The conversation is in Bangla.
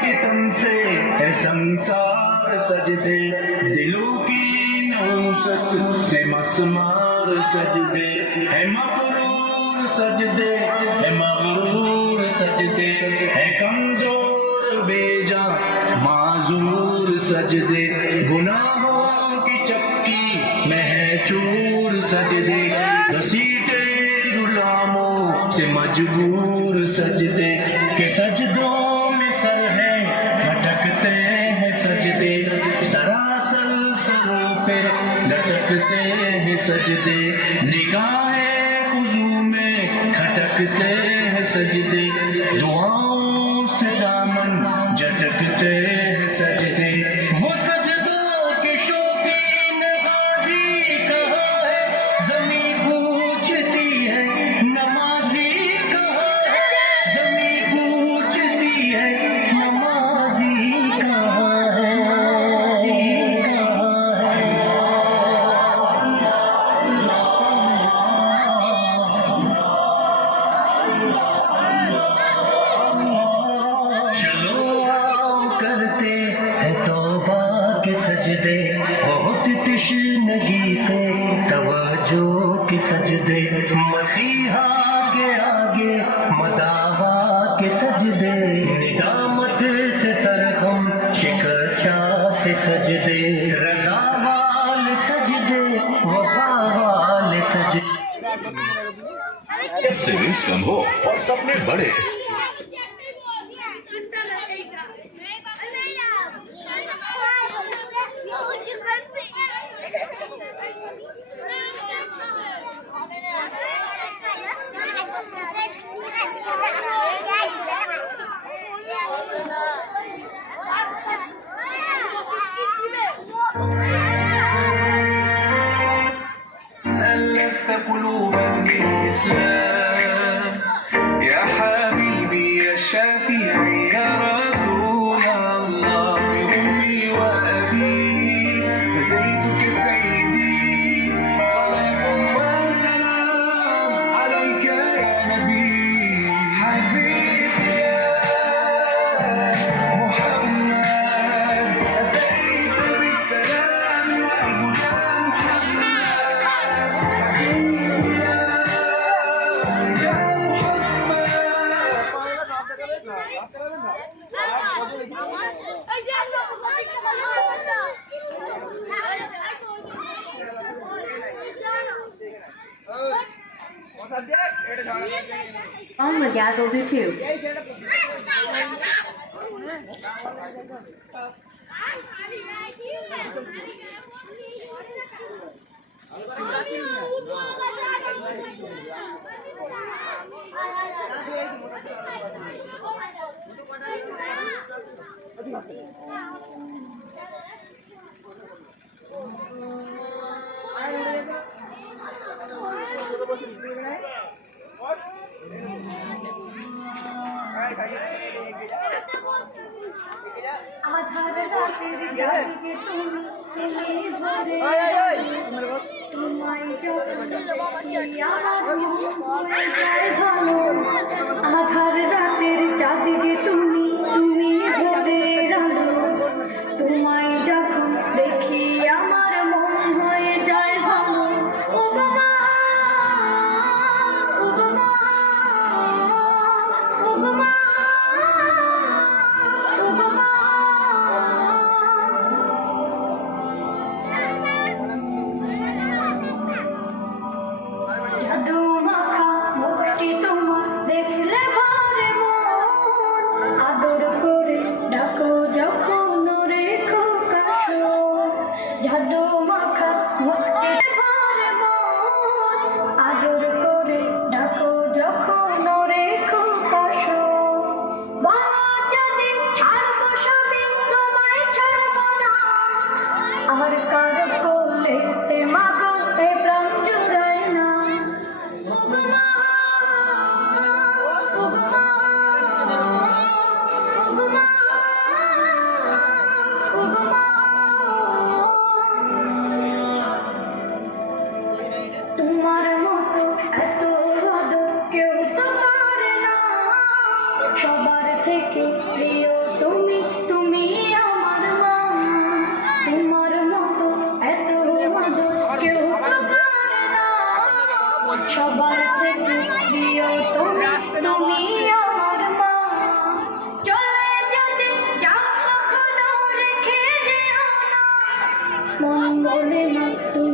सितम से है संसार सजदे, दिलों की नौसत से मसमार सजदे, है मगरूर सजदे, है मगरूर सजदे, है कमजोर बेजा माजूर सजदे, गुनाहों की चक्की में है चूर सजदे, घसीटे गुलामों से मजबूर सजदे, के सजदों में सर है भटकते हैं सजदे, सरासर सरों पे लटकते हैं सजदे, निगाहें खुजू में खटकते हैं सजदे, दुआओं से दामन झटकते हैं सजदे, वो सजदों के शौकीन गाजी कहाँ है, ज़मीं पूछती है नमाज़ी कहाँ है, ज़मीं पूछती है नमाज़ी कहाँ है, चलो आओ करते हैं तौबा के सजदे, बहुत तशनगी से तवज्जो के सजदे, मसीहा के आगे मदावा के सजदे, निदामत से सरखम शिकस्ता से सजदे, रज़ा वाले सजदे, वफा वाले सजदे। सेविंग्स कम हो और सपने बड़े। ألفت قلوبا بالإسلام يا حبيبي يا شافعي يا رسول الله، بأمي وأبي فديتك سيدي، صلاة وسلام عليك يا نبي، حبيبي يا محمد أتيت بالسلام والهدى On the gas will do too. আধার রাতের জাগে তুমি ধরে তোমায় আধার রাতের চাঁদ যে তুমি ধরে রাখো, তোমায় যখন দেখি আমার মন হয়ে যায় ভালো, ও গো মা, ও গো মা, ও গো মা, ও গো মা। জাদু মাখা মুখটি তোমার দেখলে ভরে মন, আদর করে ডাকো যখন রেখো কাশো, জাদু মাখা মুখটি ভরে মন, আদর করে ডাকো যখন রেখো কাশো, বলো যদি ছাড়বো সবই তোমায় ছাড়বো না, আর কার কোলেতে মাগো এ প্রাণ জুড়ায় না, ও গো মা, ও গো মা, ও গো মা। করে না তুমি